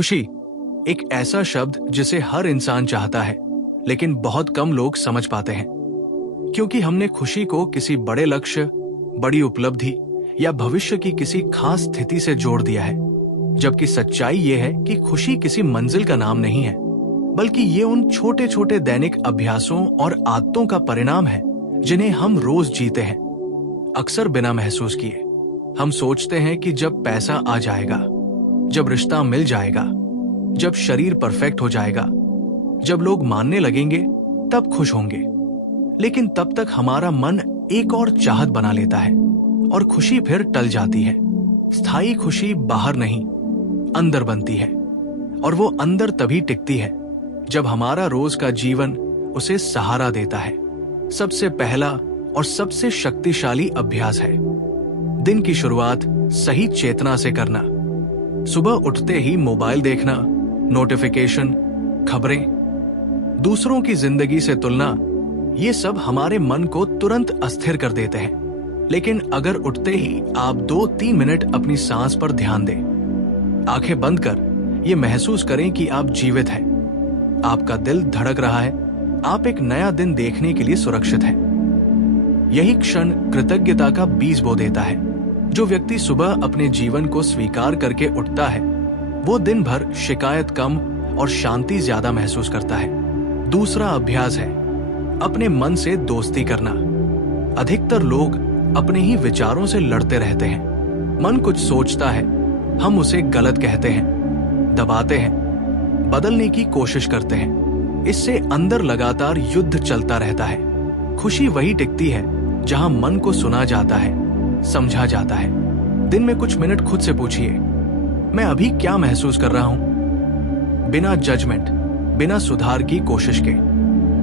खुशी एक ऐसा शब्द जिसे हर इंसान चाहता है, लेकिन बहुत कम लोग समझ पाते हैं, क्योंकि हमने खुशी को किसी बड़े लक्ष्य, बड़ी उपलब्धि या भविष्य की किसी खास स्थिति से जोड़ दिया है। जबकि सच्चाई यह है कि खुशी किसी मंजिल का नाम नहीं है, बल्कि ये उन छोटे छोटे दैनिक अभ्यासों और आदतों का परिणाम है जिन्हें हम रोज जीते हैं, अक्सर बिना महसूस किए। हम सोचते हैं कि जब पैसा आ जाएगा, जब रिश्ता मिल जाएगा, जब शरीर परफेक्ट हो जाएगा, जब लोग मानने लगेंगे, तब खुश होंगे। लेकिन तब तक हमारा मन एक और चाहत बना लेता है और खुशी फिर टल जाती है। स्थायी खुशी बाहर नहीं, अंदर बनती है, और वो अंदर तभी टिकती है जब हमारा रोज का जीवन उसे सहारा देता है। सबसे पहला और सबसे शक्तिशाली अभ्यास है दिन की शुरुआत सही चेतना से करना। सुबह उठते ही मोबाइल देखना, नोटिफिकेशन, खबरें, दूसरों की जिंदगी से तुलना, ये सब हमारे मन को तुरंत अस्थिर कर देते हैं। लेकिन अगर उठते ही आप 2-3 मिनट अपनी सांस पर ध्यान दें, आंखें बंद कर ये महसूस करें कि आप जीवित हैं, आपका दिल धड़क रहा है, आप एक नया दिन देखने के लिए सुरक्षित हैं। यही क्षण कृतज्ञता का बीज बो देता है। जो व्यक्ति सुबह अपने जीवन को स्वीकार करके उठता है, वो दिन भर शिकायत कम और शांति ज्यादा महसूस करता है। दूसरा अभ्यास है अपने मन से दोस्ती करना। अधिकतर लोग अपने ही विचारों से लड़ते रहते हैं। मन कुछ सोचता है, हम उसे गलत कहते हैं, दबाते हैं, बदलने की कोशिश करते हैं। इससे अंदर लगातार युद्ध चलता रहता है। खुशी वही टिकती है जहां मन को सुना जाता है, समझा जाता है। दिन में कुछ मिनट खुद से पूछिए, मैं अभी क्या महसूस कर रहा हूं, बिना जजमेंट, बिना सुधार की कोशिश के।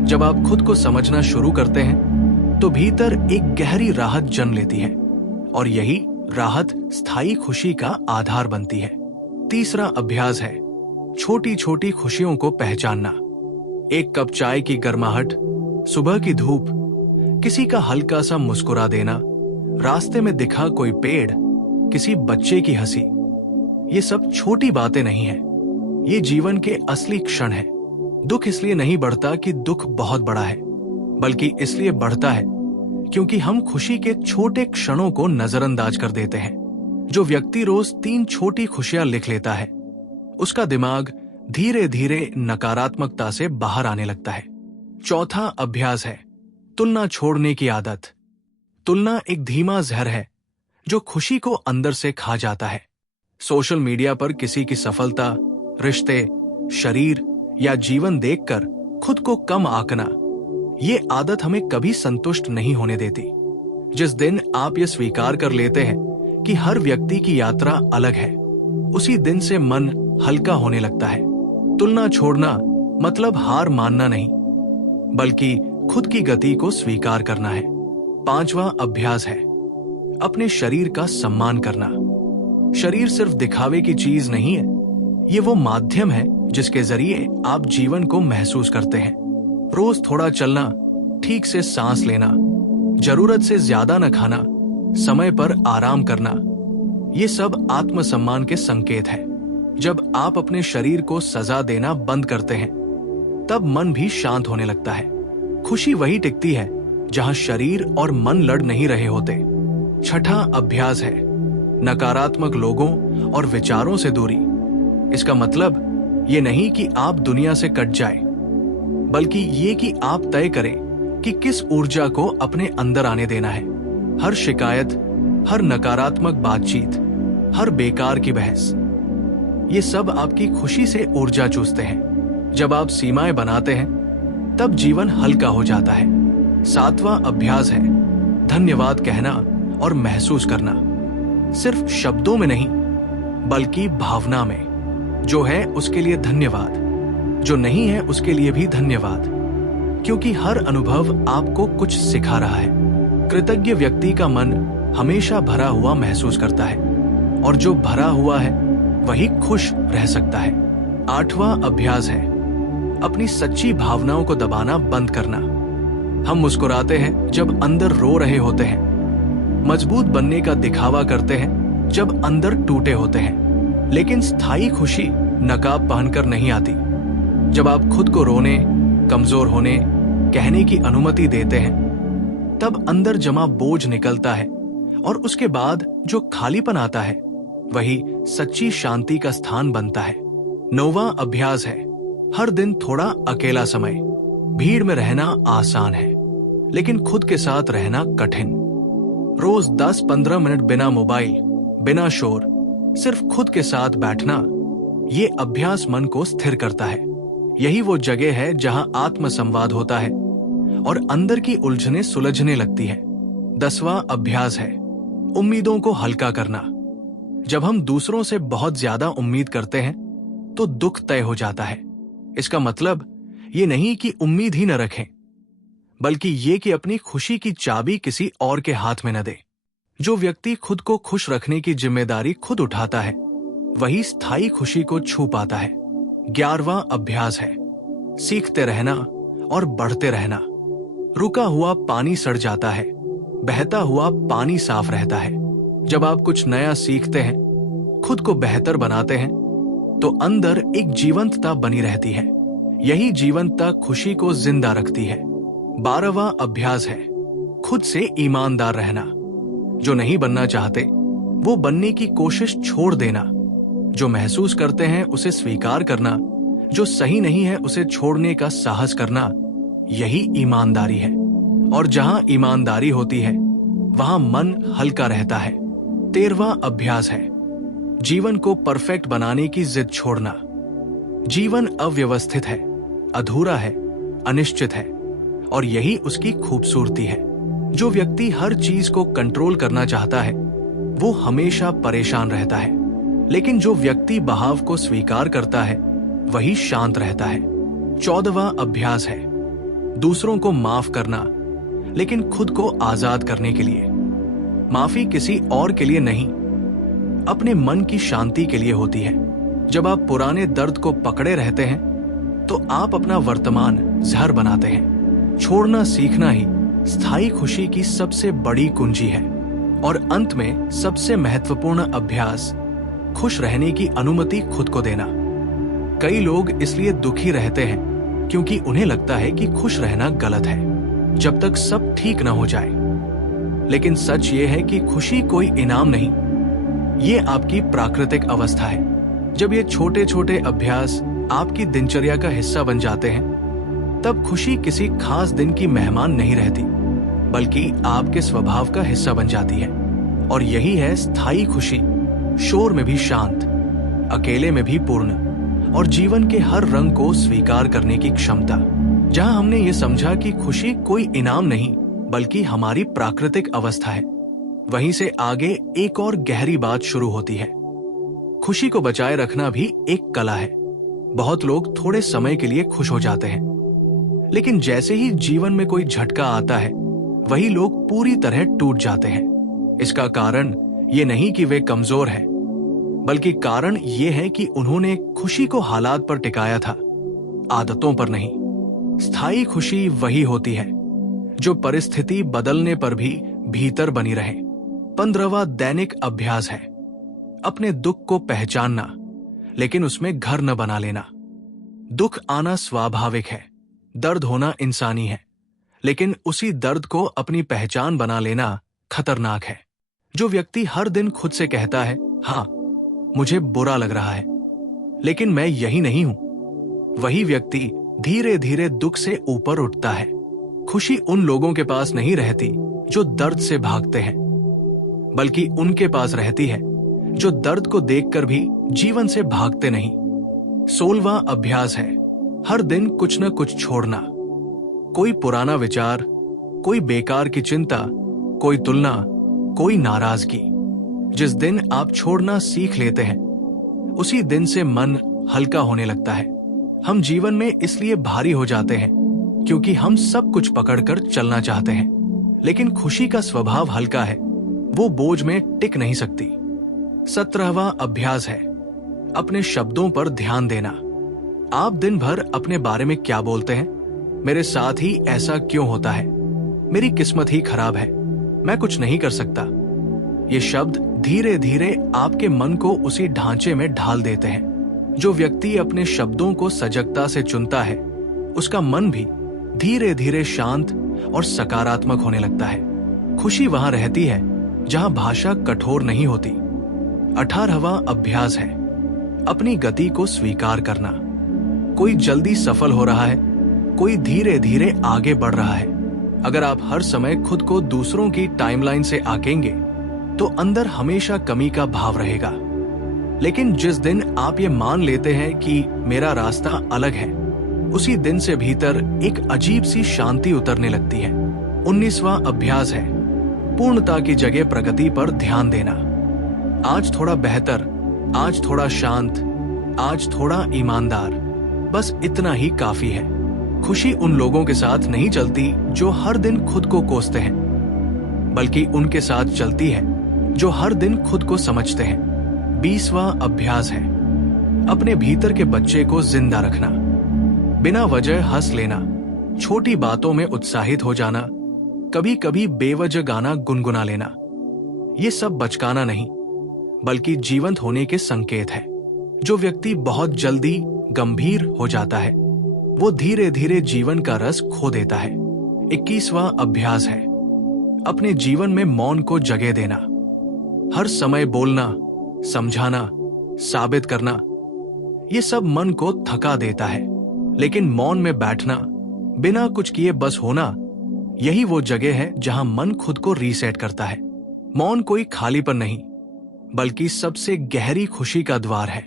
जब आप खुद को समझना शुरू करते हैं तो भीतर एक गहरी राहत जन्म लेती है, और यही राहत स्थायी खुशी का आधार बनती है। तीसरा अभ्यास है छोटी छोटी खुशियों को पहचानना। एक कप चाय की गर्माहट, सुबह की धूप, किसी का हल्का सा मुस्कुरा देना, रास्ते में दिखा कोई पेड़, किसी बच्चे की हंसी, ये सब छोटी बातें नहीं हैं, ये जीवन के असली क्षण हैं। दुख इसलिए नहीं बढ़ता कि दुख बहुत बड़ा है, बल्कि इसलिए बढ़ता है क्योंकि हम खुशी के छोटे क्षणों को नजरअंदाज कर देते हैं। जो व्यक्ति रोज 3 छोटी खुशियां लिख लेता है, उसका दिमाग धीरे धीरे नकारात्मकता से बाहर आने लगता है। चौथा अभ्यास है तुलना छोड़ने की आदत। तुलना एक धीमा जहर है जो खुशी को अंदर से खा जाता है। सोशल मीडिया पर किसी की सफलता, रिश्ते, शरीर या जीवन देखकर खुद को कम आंकना, ये आदत हमें कभी संतुष्ट नहीं होने देती। जिस दिन आप ये स्वीकार कर लेते हैं कि हर व्यक्ति की यात्रा अलग है, उसी दिन से मन हल्का होने लगता है। तुलना छोड़ना मतलब हार मानना नहीं, बल्कि खुद की गति को स्वीकार करना है। पांचवा अभ्यास है अपने शरीर का सम्मान करना। शरीर सिर्फ दिखावे की चीज नहीं है, ये वो माध्यम है जिसके जरिए आप जीवन को महसूस करते हैं। रोज थोड़ा चलना, ठीक से सांस लेना, जरूरत से ज्यादा न खाना, समय पर आराम करना, ये सब आत्मसम्मान के संकेत है। जब आप अपने शरीर को सजा देना बंद करते हैं, तब मन भी शांत होने लगता है। खुशी वही टिकती है जहां शरीर और मन लड़ नहीं रहे होते। छठा अभ्यास है नकारात्मक लोगों और विचारों से दूरी। इसका मतलब ये नहीं कि आप दुनिया से कट जाए, बल्कि ये कि आप तय करें कि किस ऊर्जा को अपने अंदर आने देना है। हर शिकायत, हर नकारात्मक बातचीत, हर बेकार की बहस, ये सब आपकी खुशी से ऊर्जा चूसते हैं। जब आप सीमाएं बनाते हैं, तब जीवन हल्का हो जाता है। सातवां अभ्यास है धन्यवाद कहना और महसूस करना। सिर्फ शब्दों में नहीं, बल्कि भावना में। जो है उसके लिए धन्यवाद, जो नहीं है उसके लिए भी धन्यवाद, क्योंकि हर अनुभव आपको कुछ सिखा रहा है। कृतज्ञ व्यक्ति का मन हमेशा भरा हुआ महसूस करता है, और जो भरा हुआ है वही खुश रह सकता है। आठवां अभ्यास है अपनी सच्ची भावनाओं को दबाना बंद करना। हम मुस्कुराते हैं जब अंदर रो रहे होते हैं, मजबूत बनने का दिखावा करते हैं जब अंदर टूटे होते हैं। लेकिन स्थायी खुशी नकाब पहनकर नहीं आती। जब आप खुद को रोने, कमजोर होने, कहने की अनुमति देते हैं, तब अंदर जमा बोझ निकलता है और उसके बाद जो खालीपन आता है वही सच्ची शांति का स्थान बनता है। 9वां अभ्यास है हर दिन थोड़ा अकेला समय। भीड़ में रहना आसान है, लेकिन खुद के साथ रहना कठिन। रोज 10-15 मिनट बिना मोबाइल, बिना शोर, सिर्फ खुद के साथ बैठना, ये अभ्यास मन को स्थिर करता है। यही वो जगह है जहां आत्म संवाद होता है और अंदर की उलझनें सुलझने लगती है। 10वां अभ्यास है उम्मीदों को हल्का करना। जब हम दूसरों से बहुत ज्यादा उम्मीद करते हैं तो दुख तय हो जाता है। इसका मतलब ये नहीं कि उम्मीद ही न रखें, बल्कि ये कि अपनी खुशी की चाबी किसी और के हाथ में न दे। जो व्यक्ति खुद को खुश रखने की जिम्मेदारी खुद उठाता है वही स्थायी खुशी को छू पाता है। 11वां अभ्यास है सीखते रहना और बढ़ते रहना। रुका हुआ पानी सड़ जाता है, बहता हुआ पानी साफ रहता है। जब आप कुछ नया सीखते हैं, खुद को बेहतर बनाते हैं, तो अंदर एक जीवंतता बनी रहती है। यही जीवंतता खुशी को जिंदा रखती है। 12वां अभ्यास है खुद से ईमानदार रहना। जो नहीं बनना चाहते वो बनने की कोशिश छोड़ देना। जो महसूस करते हैं उसे स्वीकार करना, जो सही नहीं है उसे छोड़ने का साहस करना, यही ईमानदारी है। और जहां ईमानदारी होती है वहां मन हल्का रहता है। 13वां अभ्यास है जीवन को परफेक्ट बनाने की जिद छोड़ना। जीवन अव्यवस्थित है, अधूरा है, अनिश्चित है, और यही उसकी खूबसूरती है। जो व्यक्ति हर चीज को कंट्रोल करना चाहता है वो हमेशा परेशान रहता है, लेकिन जो व्यक्ति बहाव को स्वीकार करता है वही शांत रहता है। 14वां अभ्यास है दूसरों को माफ करना, लेकिन खुद को आजाद करने के लिए। माफी किसी और के लिए नहीं, अपने मन की शांति के लिए होती है। जब आप पुराने दर्द को पकड़े रहते हैं तो आप अपना वर्तमान जहर बनाते हैं। छोड़ना सीखना ही स्थायी खुशी की सबसे बड़ी कुंजी है। और अंत में सबसे महत्वपूर्ण अभ्यास खुश रहने की अनुमति खुद को देना। कई लोग इसलिए दुखी रहते हैं क्योंकि उन्हें लगता है कि खुश रहना गलत है जब तक सब ठीक ना हो जाए। लेकिन सच ये है कि खुशी कोई इनाम नहीं, ये आपकी प्राकृतिक अवस्था है। जब ये छोटे छोटे अभ्यास आपकी दिनचर्या का हिस्सा बन जाते हैं तब खुशी किसी खास दिन की मेहमान नहीं रहती, बल्कि आपके स्वभाव का हिस्सा बन जाती है। और यही है स्थायी खुशी, शोर में भी शांत, अकेले में भी पूर्ण, और जीवन के हर रंग को स्वीकार करने की क्षमता। जहां हमने ये समझा कि खुशी कोई इनाम नहीं बल्कि हमारी प्राकृतिक अवस्था है, वहीं से आगे एक और गहरी बात शुरू होती है। खुशी को बचाए रखना भी एक कला है। बहुत लोग थोड़े समय के लिए खुश हो जाते हैं, लेकिन जैसे ही जीवन में कोई झटका आता है वही लोग पूरी तरह टूट जाते हैं। इसका कारण ये नहीं कि वे कमजोर हैं, बल्कि कारण ये है कि उन्होंने खुशी को हालात पर टिकाया था, आदतों पर नहीं। स्थायी खुशी वही होती है जो परिस्थिति बदलने पर भी भीतर बनी रहे। 15वां दैनिक अभ्यास है अपने दुख को पहचानना, लेकिन उसमें घर न बना लेना। दुख आना स्वाभाविक है, दर्द होना इंसानी है, लेकिन उसी दर्द को अपनी पहचान बना लेना खतरनाक है। जो व्यक्ति हर दिन खुद से कहता है, हाँ मुझे बुरा लग रहा है लेकिन मैं यही नहीं हूं, वही व्यक्ति धीरे धीरे दुख से ऊपर उठता है। खुशी उन लोगों के पास नहीं रहती जो दर्द से भागते हैं, बल्कि उनके पास रहती है जो दर्द को देखकर भी जीवन से भागते नहीं। 16वां अभ्यास है हर दिन कुछ न कुछ छोड़ना। कोई पुराना विचार, कोई बेकार की चिंता, कोई तुलना, कोई नाराजगी। जिस दिन आप छोड़ना सीख लेते हैं उसी दिन से मन हल्का होने लगता है। हम जीवन में इसलिए भारी हो जाते हैं क्योंकि हम सब कुछ पकड़कर चलना चाहते हैं, लेकिन खुशी का स्वभाव हल्का है, वो बोझ में टिक नहीं सकती। 17वां अभ्यास है अपने शब्दों पर ध्यान देना। आप दिन भर अपने बारे में क्या बोलते हैं? मेरे साथ ही ऐसा क्यों होता है? मेरी किस्मत ही खराब है, मैं कुछ नहीं कर सकता। ये शब्द धीरे धीरे आपके मन को उसी ढांचे में ढाल देते हैं। जो व्यक्ति अपने शब्दों को सजगता से चुनता है, उसका मन भी धीरे धीरे शांत और सकारात्मक होने लगता है। खुशी वहां रहती है जहां भाषा कठोर नहीं होती। 18वां अभ्यास है अपनी गति को स्वीकार करना। कोई जल्दी सफल हो रहा है, कोई धीरे धीरे आगे बढ़ रहा है। अगर आप हर समय खुद को दूसरों की टाइमलाइन से आंकेंगे तो अंदर हमेशा कमी का भाव रहेगा। लेकिन जिस दिन आप ये मान लेते हैं कि मेरा रास्ता अलग है, उसी दिन से भीतर एक अजीब सी शांति उतरने लगती है। 19वां अभ्यास है पूर्णता की जगह प्रगति पर ध्यान देना। आज थोड़ा बेहतर, आज थोड़ा शांत, आज थोड़ा ईमानदार, बस इतना ही काफी है। खुशी उन लोगों के साथ नहीं चलती जो हर दिन खुद को कोसते हैं, बल्कि उनके साथ चलती है जो हर दिन खुद को समझते हैं। 20वां अभ्यास है अपने भीतर के बच्चे को जिंदा रखना। बिना वजह हंस लेना, छोटी बातों में उत्साहित हो जाना, कभी कभी बेवजह गाना गुनगुना लेना, ये सब बचकाना नहीं बल्कि जीवंत होने के संकेत है। जो व्यक्ति बहुत जल्दी गंभीर हो जाता है, वो धीरे धीरे जीवन का रस खो देता है। 21वां अभ्यास है अपने जीवन में मौन को जगह देना। हर समय बोलना, समझाना, साबित करना, ये सब मन को थका देता है। लेकिन मौन में बैठना, बिना कुछ किए बस होना, यही वो जगह है जहां मन खुद को रीसेट करता है। मौन कोई खालीपन नहीं बल्कि सबसे गहरी खुशी का द्वार है।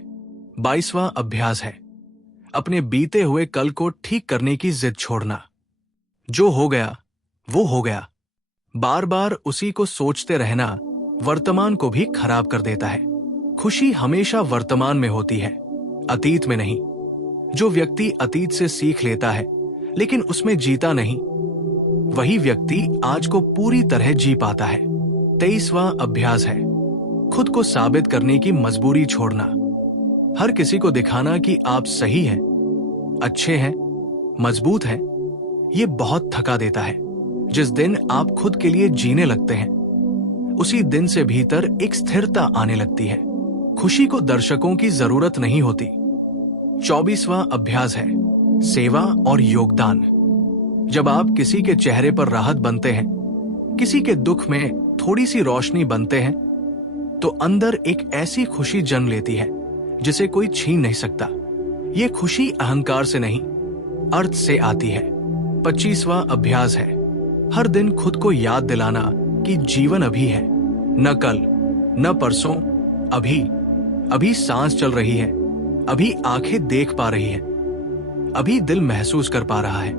22वां अभ्यास है अपने बीते हुए कल को ठीक करने की जिद छोड़ना। जो हो गया वो हो गया। बार बार उसी को सोचते रहना वर्तमान को भी खराब कर देता है। खुशी हमेशा वर्तमान में होती है, अतीत में नहीं। जो व्यक्ति अतीत से सीख लेता है लेकिन उसमें जीता नहीं, वही व्यक्ति आज को पूरी तरह जी पाता है। 23वां अभ्यास है खुद को साबित करने की मजबूरी छोड़ना। हर किसी को दिखाना कि आप सही हैं, अच्छे हैं, मजबूत हैं, ये बहुत थका देता है। जिस दिन आप खुद के लिए जीने लगते हैं, उसी दिन से भीतर एक स्थिरता आने लगती है। खुशी को दर्शकों की जरूरत नहीं होती। 24वां अभ्यास है सेवा और योगदान। जब आप किसी के चेहरे पर राहत बनते हैं, किसी के दुख में थोड़ी सी रोशनी बनते हैं, तो अंदर एक ऐसी खुशी जन्म लेती है जिसे कोई छीन नहीं सकता। ये खुशी अहंकार से नहीं, अर्थ से आती है। 25वां अभ्यास है हर दिन खुद को याद दिलाना कि जीवन अभी है, न कल, न परसों, अभी। अभी सांस चल रही है, अभी आंखें देख पा रही है, अभी दिल महसूस कर पा रहा है।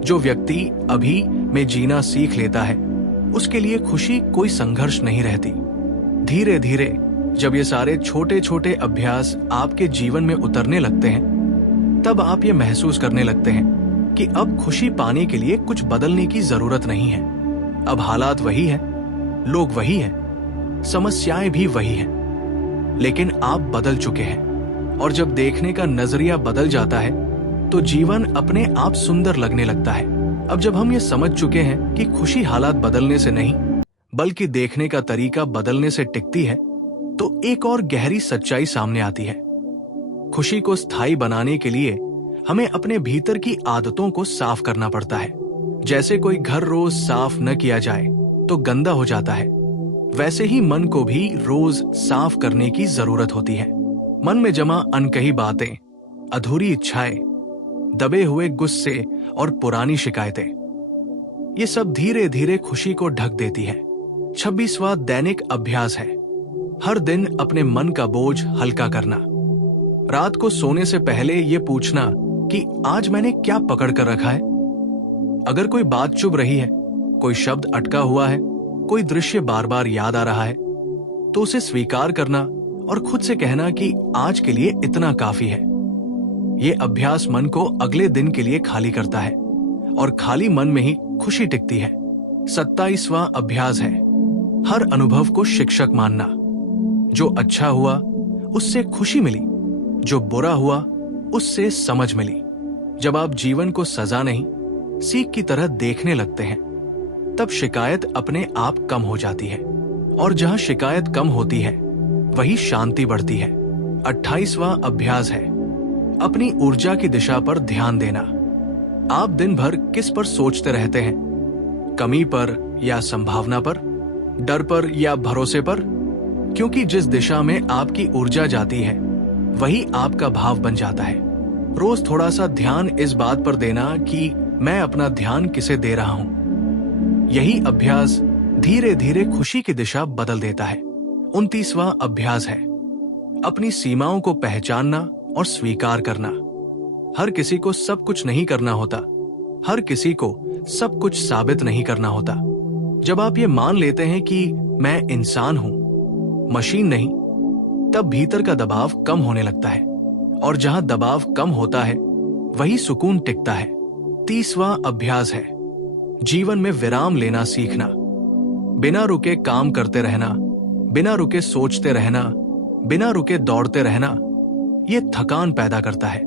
जो व्यक्ति अभी में जीना सीख लेता है, उसके लिए खुशी कोई संघर्ष नहीं रहती। धीरे धीरे जब ये सारे छोटे छोटे अभ्यास आपके जीवन में उतरने लगते हैं, तब आप ये महसूस करने लगते हैं कि अब खुशी पाने के लिए कुछ बदलने की जरूरत नहीं है। अब हालात वही है, लोग वही हैं, समस्याएं भी वही हैं, लेकिन आप बदल चुके हैं। और जब देखने का नजरिया बदल जाता है तो जीवन अपने आप सुंदर लगने लगता है। अब जब हम ये समझ चुके हैं कि खुशी हालात बदलने से नहीं बल्कि देखने का तरीका बदलने से टिकती है, तो एक और गहरी सच्चाई सामने आती है। खुशी को स्थायी बनाने के लिए हमें अपने भीतर की आदतों को साफ करना पड़ता है। जैसे कोई घर रोज साफ न किया जाए तो गंदा हो जाता है, वैसे ही मन को भी रोज साफ करने की जरूरत होती है। मन में जमा अनकही बातें, अधूरी इच्छाएं, दबे हुए गुस्से और पुरानी शिकायतें, ये सब धीरे धीरे खुशी को ढक देती है। 26वां दैनिक अभ्यास है हर दिन अपने मन का बोझ हल्का करना। रात को सोने से पहले ये पूछना कि आज मैंने क्या पकड़ कर रखा है। अगर कोई बात चुभ रही है, कोई शब्द अटका हुआ है, कोई दृश्य बार बार याद आ रहा है, तो उसे स्वीकार करना और खुद से कहना कि आज के लिए इतना काफी है। ये अभ्यास मन को अगले दिन के लिए खाली करता है और खाली मन में ही खुशी टिकती है। 27वां अभ्यास है हर अनुभव को शिक्षक मानना। जो अच्छा हुआ उससे खुशी मिली, जो बुरा हुआ उससे समझ मिली। जब आप जीवन को सजा नहीं, सीख की तरह देखने लगते हैं, तब शिकायत अपने आप कम हो जाती है, और जहां शिकायत कम होती है वही शांति बढ़ती है। 28वां अभ्यास है अपनी ऊर्जा की दिशा पर ध्यान देना। आप दिन भर किस पर सोचते रहते हैं? कमी पर या संभावना पर, डर पर या भरोसे पर? क्योंकि जिस दिशा में आपकी ऊर्जा जाती है वही आपका भाव बन जाता है। रोज थोड़ा सा ध्यान इस बात पर देना कि मैं अपना ध्यान किसे दे रहा हूं। यही अभ्यास धीरे धीरे खुशी की दिशा बदल देता है। 29वां अभ्यास है अपनी सीमाओं को पहचानना और स्वीकार करना। हर किसी को सब कुछ नहीं करना होता, हर किसी को सब कुछ साबित नहीं करना होता। जब आप ये मान लेते हैं कि मैं इंसान हूं, मशीन नहीं, तब भीतर का दबाव कम होने लगता है, और जहां दबाव कम होता है वही सुकून टिकता है। 30वां अभ्यास है जीवन में विराम लेना सीखना। बिना रुके काम करते रहना, बिना रुके सोचते रहना, बिना रुके दौड़ते रहना, ये थकान पैदा करता है,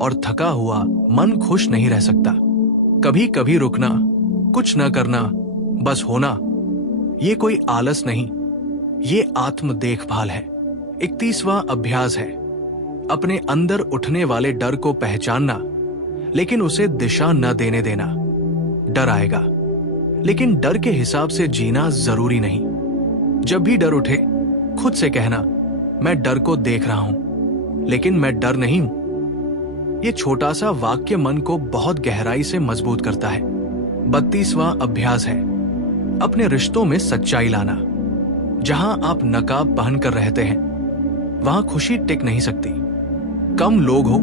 और थका हुआ मन खुश नहीं रह सकता। कभी कभी रुकना, कुछ न करना, बस होना, ये कोई आलस नहीं, ये आत्म देखभाल है। 31वां अभ्यास है अपने अंदर उठने वाले डर को पहचानना, लेकिन उसे दिशा न देने देना। डर आएगा, लेकिन डर के हिसाब से जीना जरूरी नहीं। जब भी डर उठे, खुद से कहना, मैं डर को देख रहा हूं, लेकिन मैं डर नहीं हूं। ये छोटा सा वाक्य मन को बहुत गहराई से मजबूत करता है। 32वां अभ्यास है अपने रिश्तों में सच्चाई लाना। जहां आप नकाब पहनकर रहते हैं, वहां खुशी टिक नहीं सकती। कम लोग हो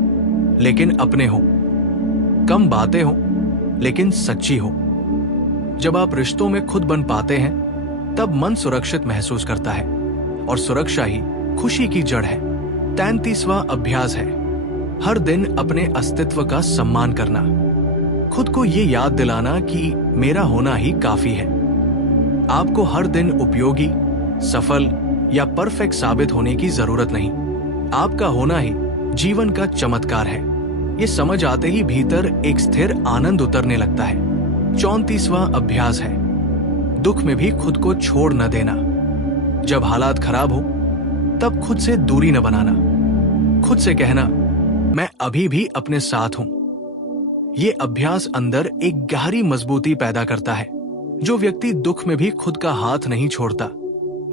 लेकिन अपने हो, कम बातें हो लेकिन सच्ची हो। जब आप रिश्तों में खुद बन पाते हैं, तब मन सुरक्षित महसूस करता है, और सुरक्षा ही खुशी की जड़ है। 33वां अभ्यास है हर दिन अपने अस्तित्व का सम्मान करना। खुद को ये याद दिलाना कि मेरा होना ही काफी है। आपको हर दिन उपयोगी, सफल या परफेक्ट साबित होने की जरूरत नहीं। आपका होना ही जीवन का चमत्कार है। ये समझ आते ही भीतर एक स्थिर आनंद उतरने लगता है। 34वां अभ्यास है दुख में भी खुद को छोड़ न देना। जब हालात खराब हो, तब खुद से दूरी न बनाना। खुद से कहना, मैं अभी भी अपने साथ हूं। ये अभ्यास अंदर एक गहरी मजबूती पैदा करता है। जो व्यक्ति दुख में भी खुद का हाथ नहीं छोड़ता,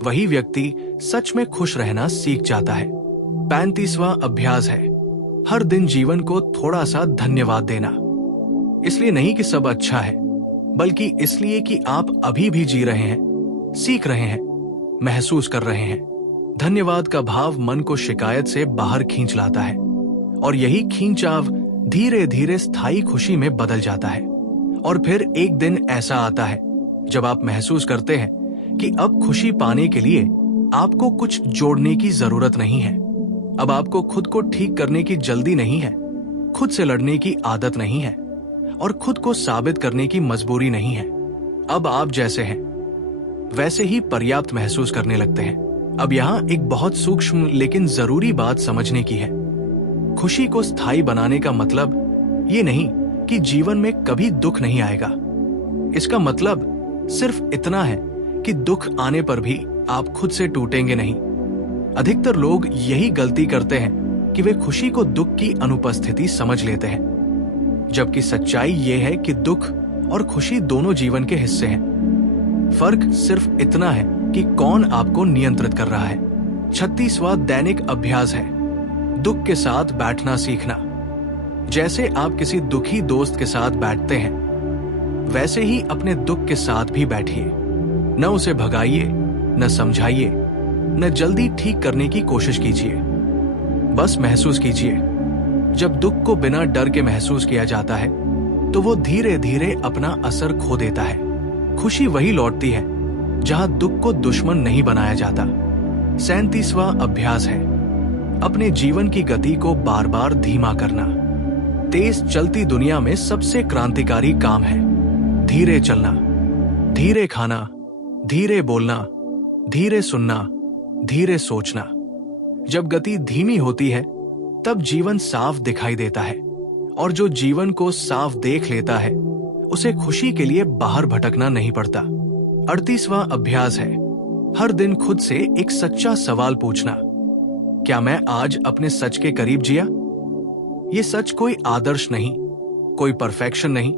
वही व्यक्ति सच में खुश रहना सीख जाता है। 35वां अभ्यास है हर दिन जीवन को थोड़ा सा धन्यवाद देना। इसलिए नहीं कि सब अच्छा है, बल्कि इसलिए कि आप अभी भी जी रहे हैं, सीख रहे हैं, महसूस कर रहे हैं। धन्यवाद का भाव मन को शिकायत से बाहर खींच लाता है, और यही खींचाव धीरे धीरे स्थायी खुशी में बदल जाता है। और फिर एक दिन ऐसा आता है जब आप महसूस करते हैं कि अब खुशी पाने के लिए आपको कुछ जोड़ने की जरूरत नहीं है। अब आपको खुद को ठीक करने की जल्दी नहीं है, खुद से लड़ने की आदत नहीं है, और खुद को साबित करने की मजबूरी नहीं है। अब आप जैसे हैं वैसे ही पर्याप्त महसूस करने लगते हैं। अब यहाँ एक बहुत सूक्ष्म लेकिन जरूरी बात समझने की है। खुशी को स्थायी बनाने का मतलब ये नहीं कि जीवन में कभी दुख नहीं आएगा। इसका मतलब सिर्फ इतना है कि दुख आने पर भी आप खुद से टूटेंगे नहीं। अधिकतर लोग यही गलती करते हैं कि वे खुशी को दुख की अनुपस्थिति समझ लेते हैं, जबकि सच्चाई ये है कि दुख और खुशी दोनों जीवन के हिस्से हैं। फर्क सिर्फ इतना है कि कौन आपको नियंत्रित कर रहा है। 36वां दैनिक अभ्यास है दुख के साथ बैठना सीखना। जैसे आप किसी दुखी दोस्त के साथ बैठते हैं, वैसे ही अपने दुख के साथ भी बैठिए। न उसे भगाइए, न समझाइए, न जल्दी ठीक करने की कोशिश कीजिए। बस महसूस कीजिए। जब दुख को बिना डर के महसूस किया जाता है, तो वो धीरे धीरे अपना असर खो देता है। खुशी वही लौटती है जहां दुख को दुश्मन नहीं बनाया जाता। 37वां अभ्यास है अपने जीवन की गति को बार बार धीमा करना। तेज चलती दुनिया में सबसे क्रांतिकारी काम है धीरे चलना, धीरे खाना, धीरे बोलना, धीरे सुनना, धीरे सोचना। जब गति धीमी होती है, तब जीवन साफ दिखाई देता है, और जो जीवन को साफ देख लेता है, उसे खुशी के लिए बाहर भटकना नहीं पड़ता। 38वां अभ्यास है हर दिन खुद से एक सच्चा सवाल पूछना। क्या मैं आज अपने सच के करीब जिया? ये सच कोई आदर्श नहीं, कोई परफेक्शन नहीं,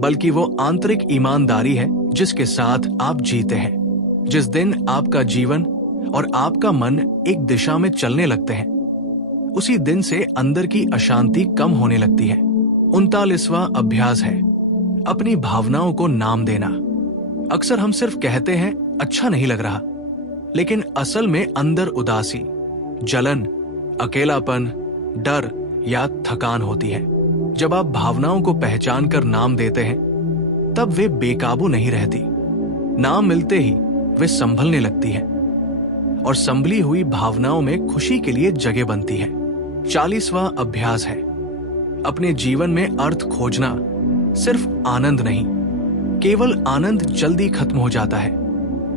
बल्कि वो आंतरिक ईमानदारी है जिसके साथ आप जीते हैं। जिस दिन आपका जीवन और आपका मन एक दिशा में चलने लगते हैं, उसी दिन से अंदर की अशांति कम होने लगती है। 39वां अभ्यास है अपनी भावनाओं को नाम देना। अक्सर हम सिर्फ कहते हैं अच्छा नहीं लग रहा, लेकिन असल में अंदर उदासी, जलन, अकेलापन, डर या थकान होती है। जब आप भावनाओं को पहचान कर नाम देते हैं, तब वे बेकाबू नहीं रहती। नाम मिलते ही वे संभलने लगती है और संभली हुई भावनाओं में खुशी के लिए जगह बनती है। 40वां अभ्यास है अपने जीवन में अर्थ खोजना। सिर्फ आनंद नहीं, केवल आनंद जल्दी खत्म हो जाता है,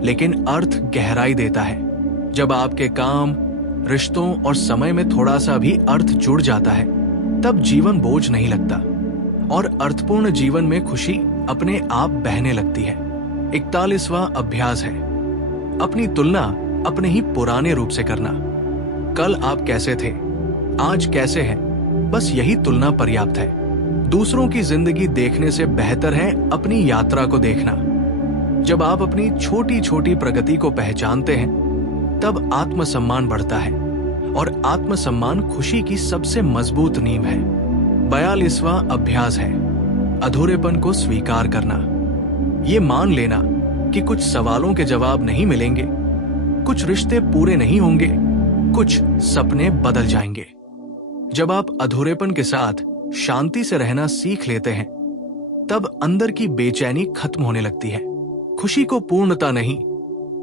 लेकिन अर्थ गहराई देता है। जब आपके काम, रिश्तों और समय में थोड़ा सा भी अर्थ जुड़ जाता है, तब जीवन बोझ नहीं लगता और अर्थपूर्ण जीवन में खुशी अपने आप बहने लगती है। 41वां अभ्यास है अपनी तुलना अपने ही पुराने रूप से करना। कल आप कैसे थे, आज कैसे हैं, बस यही तुलना पर्याप्त है। दूसरों की जिंदगी देखने से बेहतर है अपनी यात्रा को देखना। जब आप अपनी छोटी छोटी प्रगति को पहचानते हैं, तब आत्मसम्मान बढ़ता है और आत्मसम्मान खुशी की सबसे मजबूत नींव है। 42वां अभ्यास है अधूरेपन को स्वीकार करना। ये मान लेना कि कुछ सवालों के जवाब नहीं मिलेंगे, कुछ रिश्ते पूरे नहीं होंगे, कुछ सपने बदल जाएंगे। जब आप अधूरेपन के साथ शांति से रहना सीख लेते हैं, तब अंदर की बेचैनी खत्म होने लगती है। खुशी को पूर्णता नहीं,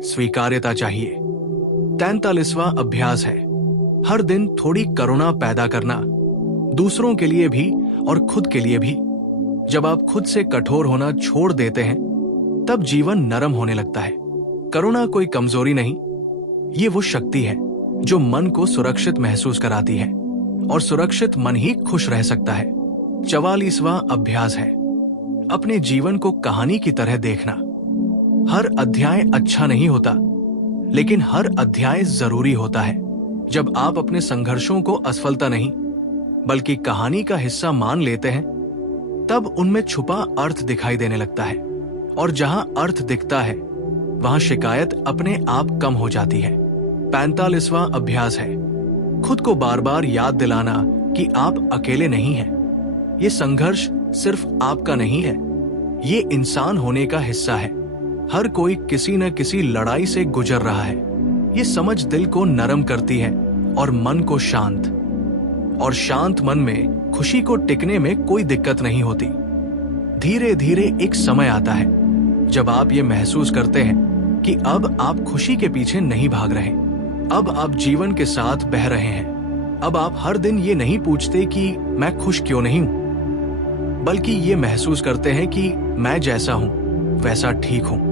स्वीकार्यता चाहिए। 43वां अभ्यास है हर दिन थोड़ी करुणा पैदा करना, दूसरों के लिए भी और खुद के लिए भी। जब आप खुद से कठोर होना छोड़ देते हैं, तब जीवन नरम होने लगता है। करुणा कोई कमजोरी नहीं, ये वो शक्ति है जो मन को सुरक्षित महसूस कराती है, और सुरक्षित मन ही खुश रह सकता है। 44वां अभ्यास है अपने जीवन को कहानी की तरह देखना। हर अध्याय अच्छा नहीं होता, लेकिन हर अध्याय जरूरी होता है। जब आप अपने संघर्षों को असफलता नहीं, बल्कि कहानी का हिस्सा मान लेते हैं, तब उनमें छुपा अर्थ दिखाई देने लगता है, और जहां अर्थ दिखता है, वहां शिकायत अपने आप कम हो जाती है। 45वां अभ्यास है खुद को बार बार याद दिलाना कि आप अकेले नहीं हैं। ये संघर्ष सिर्फ आपका नहीं है, ये इंसान होने का हिस्सा है। हर कोई किसी न किसी लड़ाई से गुजर रहा है। ये समझ दिल को नरम करती है और मन को शांत, और शांत मन में खुशी को टिकने में कोई दिक्कत नहीं होती। धीरे धीरे एक समय आता है जब आप ये महसूस करते हैं कि अब आप खुशी के पीछे नहीं भाग रहे, अब आप जीवन के साथ बह रहे हैं। अब आप हर दिन ये नहीं पूछते कि मैं खुश क्यों नहीं हूं, बल्कि ये महसूस करते हैं कि मैं जैसा हूं वैसा ठीक हूं।